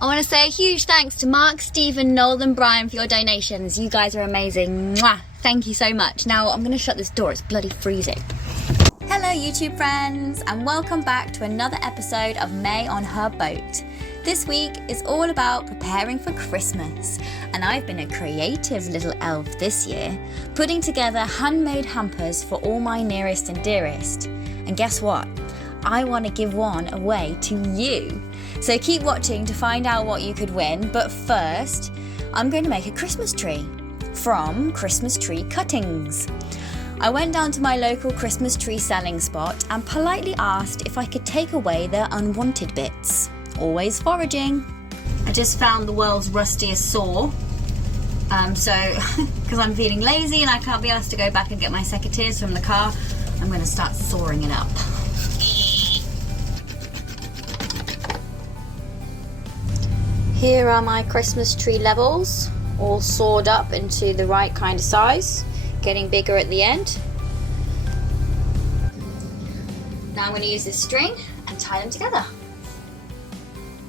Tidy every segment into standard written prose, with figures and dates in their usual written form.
I want to say a huge thanks to Mark, Stephen, Noel and Brian for your donations. You guys are amazing. Mwah! Thank you so much. Now I'm going to shut this door, it's bloody freezing. Hello YouTube friends, and welcome back to another episode of May on her boat. This week is all about preparing for Christmas, and I've been a creative little elf this year, putting together handmade hampers for all my nearest and dearest. And guess what? I want to give one away to you. So keep watching to find out what you could win, but first, I'm going to make a Christmas tree from Christmas tree cuttings. I went down to my local Christmas tree selling spot and politely asked if I could take away their unwanted bits. Always foraging. I just found the world's rustiest saw. Because I'm feeling lazy and I can't be asked to go back and get my secateurs from the car, I'm going to start sawing it up. Here are my Christmas tree levels, all sawed up into the right kind of size, getting bigger at the end. Now I'm going to use this string and tie them together.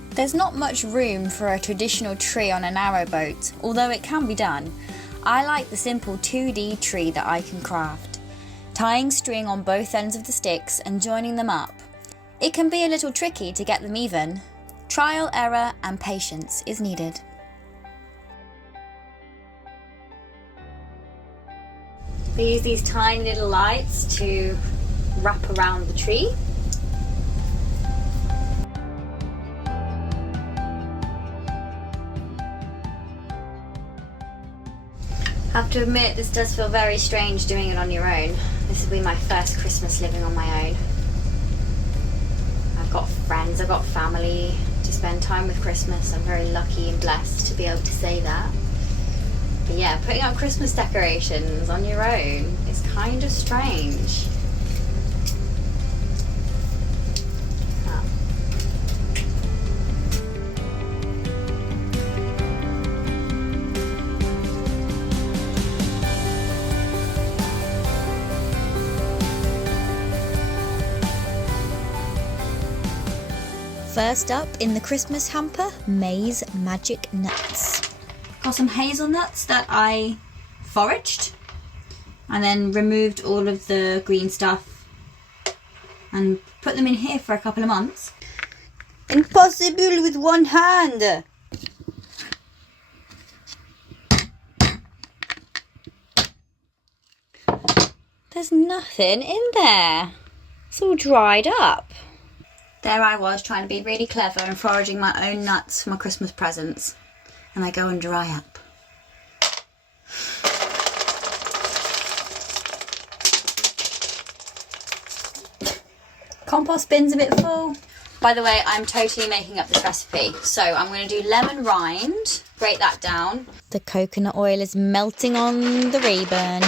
There's not much room for a traditional tree on a narrowboat, although it can be done. I like the simple 2D tree that I can craft. Tying string on both ends of the sticks and joining them up. It can be a little tricky to get them even. Trial, error and patience is needed. We use these tiny little lights to wrap around the tree. I have to admit, this does feel very strange doing it on your own. This will be my first Christmas living on my own. I've got friends, I've got family to spend time with Christmas. I'm very lucky and blessed to be able to say that. But yeah, putting up Christmas decorations on your own is kind of strange. First up in the Christmas hamper, May's Magic Nuts. Got some hazelnuts that I foraged and then removed all of the green stuff and put them in here for a couple of months. Impossible with one hand! There's nothing in there. It's all dried up. There I was trying to be really clever and foraging my own nuts for my Christmas presents. And they go and dry up. Compost bin's a bit full. By the way, I'm totally making up this recipe. So I'm going to do lemon rind, grate that down. The coconut oil is melting on the Rayburn.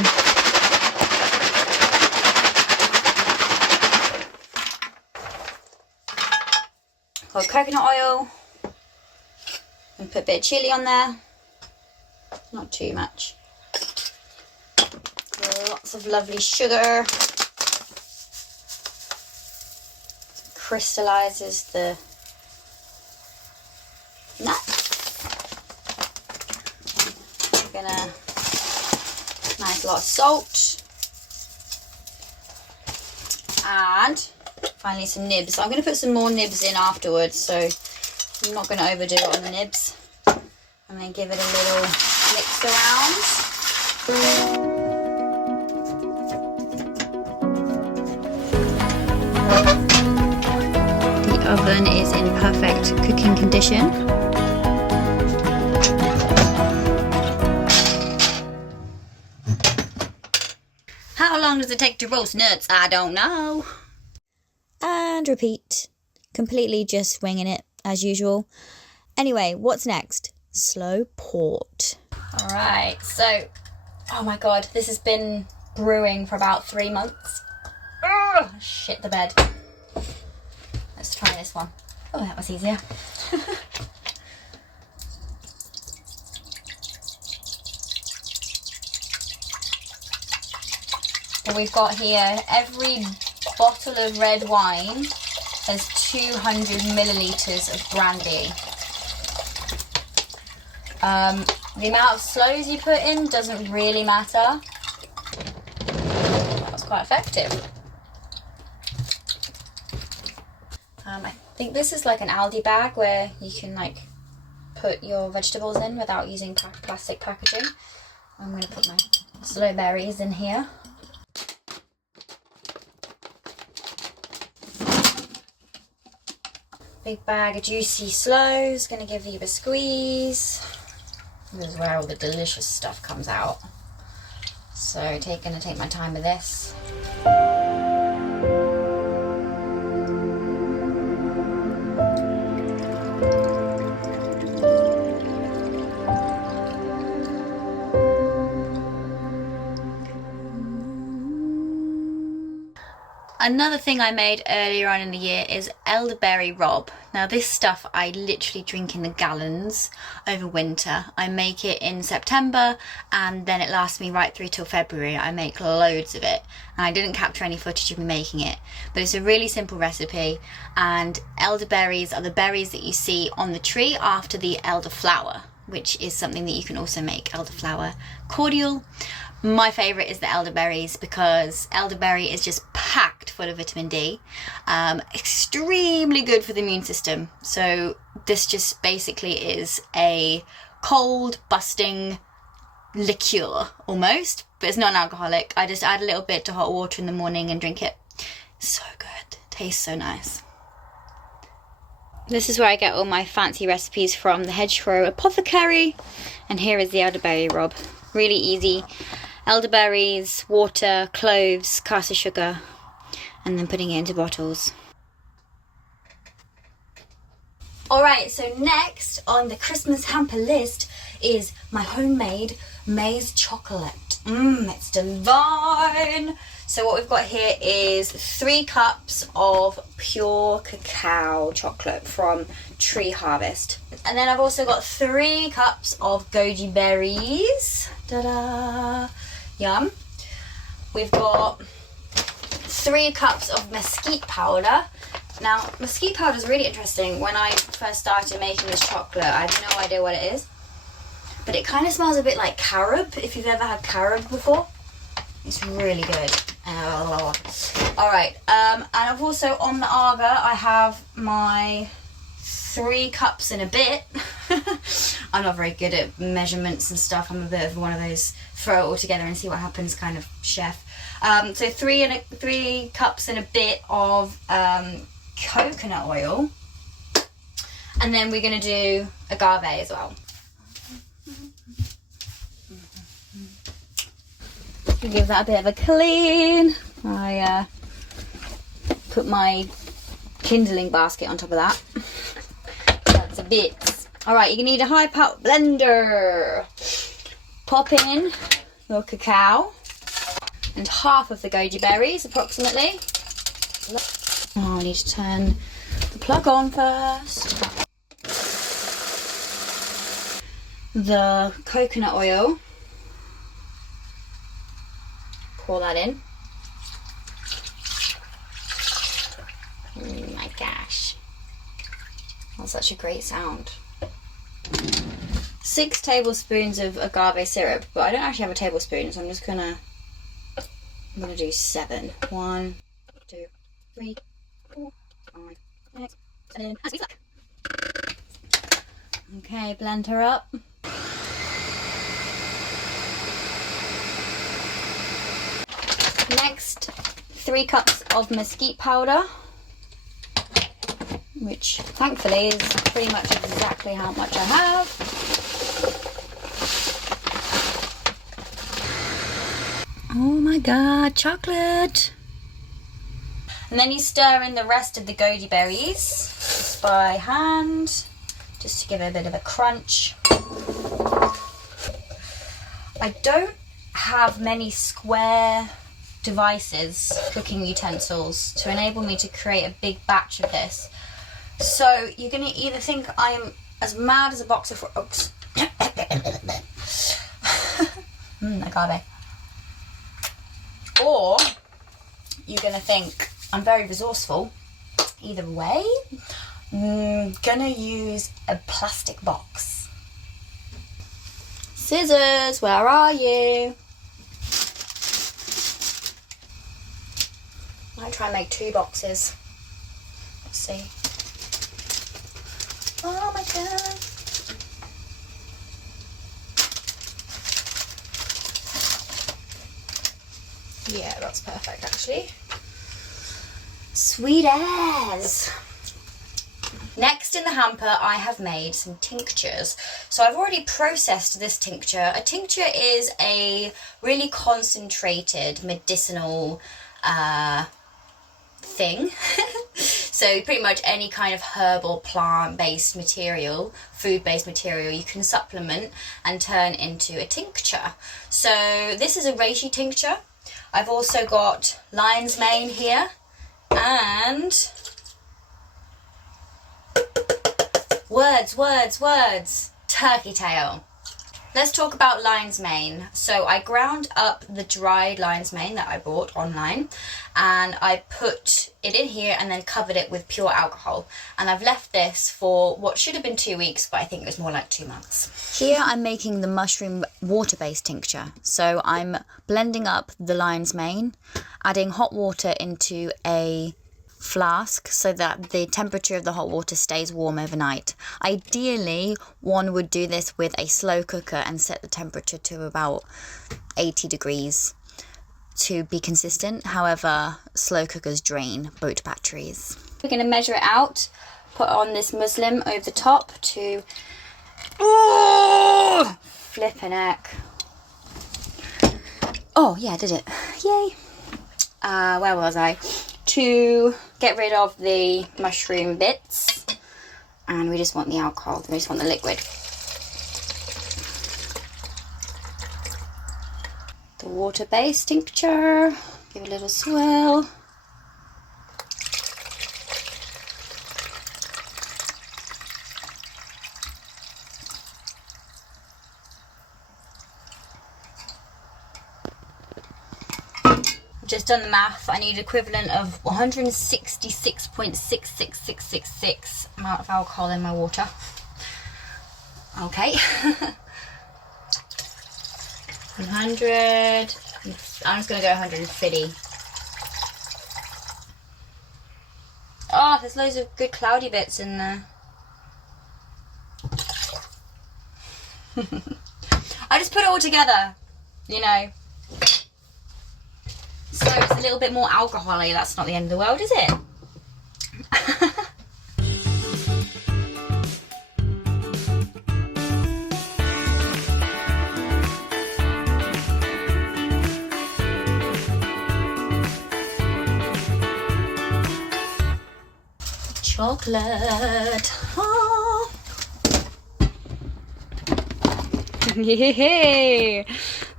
Got coconut oil. And put a bit of chilli on there. Not too much. Lots of lovely sugar. Crystallizes the nut. We're gonna nice lot of salt. And finally some nibs. I'm gonna put some more nibs in afterwards, so I'm not going to overdo it on the nibs. And then give it a little mix around. The oven is in perfect cooking condition. How long does it take to roast nuts? I don't know. And repeat. Completely just winging it. As usual. Anyway, what's next? Slow port. Alright, so, oh my god, this has been brewing for about 3 months. Ugh, shit the bed. Let's try this one. Oh, that was easier. What we've got here, every bottle of red wine has 200 millilitres of brandy. The amount of sloes you put in doesn't really matter. That was quite effective. I think this is like an Aldi bag where you can like put your vegetables in without using plastic packaging. I'm going to put my sloe berries in here. Big bag of juicy sloes, going to give you a squeeze. This is where all the delicious stuff comes out. So going to take my time with this. Another thing I made earlier on in the year is Elderberry Rob. Now this stuff I literally drink in the gallons over winter. I make it in September and then it lasts me right through till February. I make loads of it and I didn't capture any footage of me making it, but it's a really simple recipe. And elderberries are the berries that you see on the tree after the elderflower, which is something that you can also make elderflower cordial. My favourite is the elderberries because elderberry is just packed full of vitamin D. Extremely good for the immune system. So this just basically is a cold busting liqueur almost, but it's non-alcoholic. I just add a little bit to hot water in the morning and drink it. So good. Tastes so nice. This is where I get all my fancy recipes from, the Hedgerow Apothecary. And here is the Elderberry Rob. Really easy. Elderberries, water, cloves, caster sugar, and then putting it into bottles. Alright, so next on the Christmas hamper list is my homemade maize chocolate. It's divine! So what we've got here is 3 cups of pure cacao chocolate from Tree Harvest. And then I've also got 3 cups of goji berries. Ta-da! Yum. We've got 3 cups of mesquite powder. Now, mesquite powder is really interesting. When I first started making this chocolate, I had no idea what it is. But it kind of smells a bit like carob, if you've ever had carob before. It's really good. Alright, and I've also, on the agar, I have my 3 cups and a bit. I'm not very good at measurements and stuff. I'm a bit of one of those throw it all together and see what happens kind of chef. So 3 cups and a bit of coconut oil. And then we're going to do agave as well. Give that a bit of a clean. I put my kindling basket on top of that. That's a bit. Alright, you're going to need a high power blender. Pop in your cacao and half of the goji berries approximately. Oh, I need to turn the plug on first. The coconut oil. Pour that in. Oh my gosh. That's such a great sound. 6 tablespoons of agave syrup, but I don't actually have a tablespoon, so I'm just gonna do 7. 1, 2, 3, 4, 5, 6, 7, 8. Okay, blend her up. Next, 3 cups of mesquite powder, which thankfully is pretty much exactly how much I have. Oh my god, chocolate! And then you stir in the rest of the goji berries just by hand, just to give it a bit of a crunch. I don't have many square devices, cooking utensils, to enable me to create a big batch of this. So you're going to either think I am as mad as a box of frogs. Agave. Or you're going to think I'm very resourceful. Either way, I'm going to use a plastic box. Scissors, where are you? I might try and make 2 boxes. Let's see. Oh my god. Yeah, that's perfect actually. Sweet as. Next in the hamper, I have made some tinctures. So I've already processed this tincture. A tincture is a really concentrated medicinal thing. So pretty much any kind of herb or plant-based material, food-based material, you can supplement and turn into a tincture. So this is a reishi tincture. I've also got lion's mane here and words, turkey tail. Let's talk about lion's mane. So I ground up the dried lion's mane that I bought online and I put it in here and then covered it with pure alcohol. And I've left this for what should have been 2 weeks, but I think it was more like 2 months. Here I'm making the mushroom water-based tincture. So I'm blending up the lion's mane, adding hot water into a flask so that the temperature of the hot water stays warm overnight. Ideally, one would do this with a slow cooker and set the temperature to about 80 degrees to be consistent. However, slow cookers drain boat batteries. We're going to measure it out, put on this muslin over the top to flipping heck. Oh yeah, I did it. Yay. Where was I? To get rid of the mushroom bits, and we just want the alcohol, we just want the liquid. The water-based tincture, give it a little swirl. Just done the math, I need equivalent of 166.66666 amount of alcohol in my water. Okay. 100, I'm just gonna go 150. Oh, there's loads of good cloudy bits in there. I just put it all together, you know. So it's a little bit more alcohol-y. That's not the end of the world, is it? Chocolate. Oh. Yay!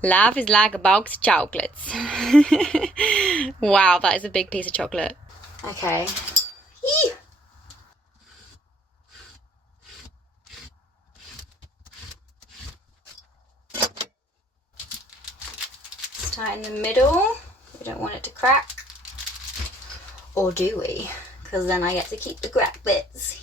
Life is like a box of chocolates. Wow, that is a big piece of chocolate. Okay. Yee. Start in the middle. We don't want it to crack. Or do we? Because then I get to keep the crack bits.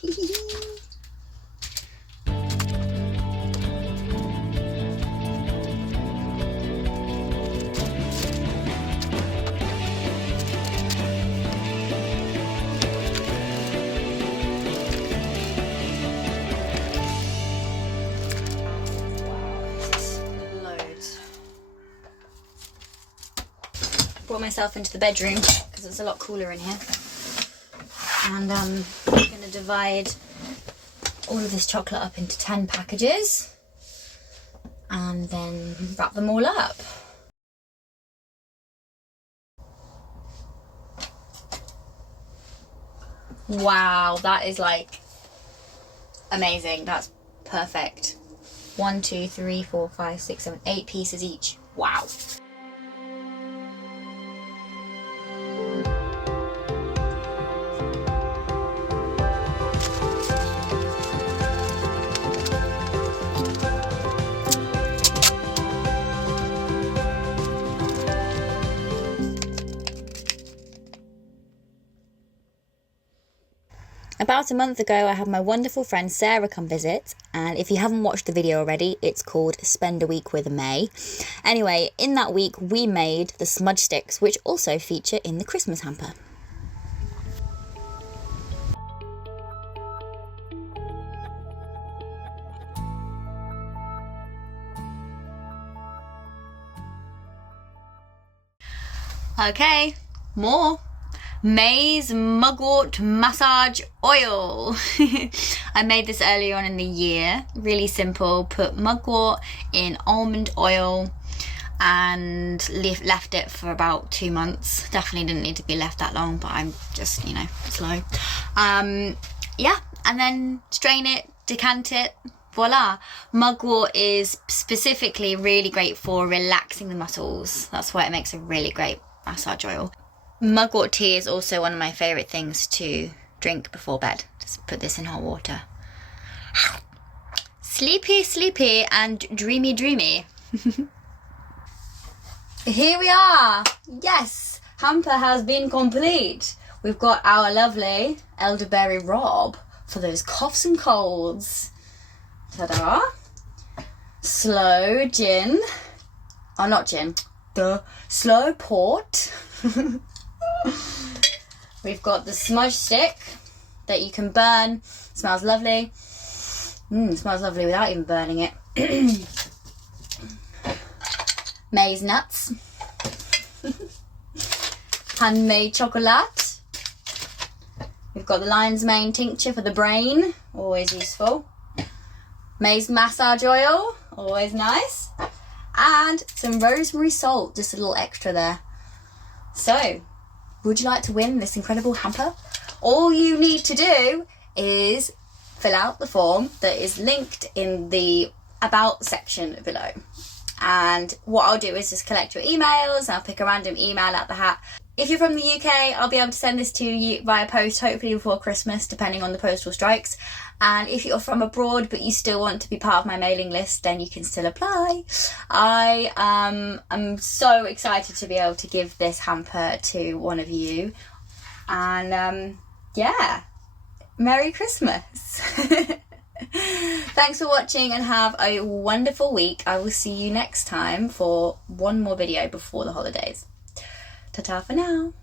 Brought myself into the bedroom because it's a lot cooler in here, and I'm going to divide all of this chocolate up into 10 packages and then wrap them all up. Wow, that is like amazing. That's perfect. 1, 2, 3, 4, 5, 6, 7, 8 pieces each. Wow. About a month ago, I had my wonderful friend Sarah come visit, and if you haven't watched the video already, it's called Spend a Week with May. Anyway, in that week, we made the smudge sticks, which also feature in the Christmas hamper. Okay, more. May's Mugwort Massage Oil. I made this earlier on in the year. Really simple. Put mugwort in almond oil and left it for about 2 months. Definitely didn't need to be left that long, but I'm just, you know, slow. Yeah, and then strain it, decant it. Voila. Mugwort is specifically really great for relaxing the muscles. That's why it makes a really great massage oil. Mugwort tea is also one of my favourite things to drink before bed. Just put this in hot water. Sleepy, sleepy and dreamy, dreamy. Here we are. Yes, hamper has been complete. We've got our lovely Elderberry Rob for those coughs and colds. Ta-da. Sloe gin. Oh, not gin. The Sloe port. We've got the smudge stick that you can burn. Smells lovely. Smells lovely without even burning it. Maize nuts. Handmade chocolate. We've got the lion's mane tincture for the brain. Always useful. Maize massage oil. Always nice. And some rosemary salt. Just a little extra there. So, would you like to win this incredible hamper? All you need to do is fill out the form that is linked in the About section below. And what I'll do is just collect your emails and I'll pick a random email out the hat. If you're from the UK, I'll be able to send this to you via post, hopefully before Christmas, depending on the postal strikes. And if you're from abroad but you still want to be part of my mailing list, then you can still apply. I am so excited to be able to give this hamper to one of you. And yeah, Merry Christmas. Thanks for watching and have a wonderful week. I will see you next time for one more video before the holidays. Ta-ta for now.